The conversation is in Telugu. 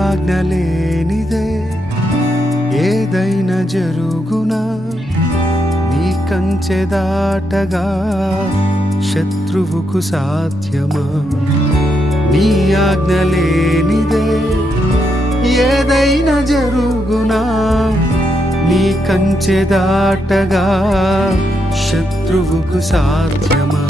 ఆజ్ఞ లేనిదే ఏదైనా జరుగునా నీ కంచె దాటగా శత్రువుకు సాధ్యమా నీ ఆజ్ఞ లేనిదే ఏదైనా జరుగునా నీ కంచె దాటగా శత్రువుకు సాధ్యమా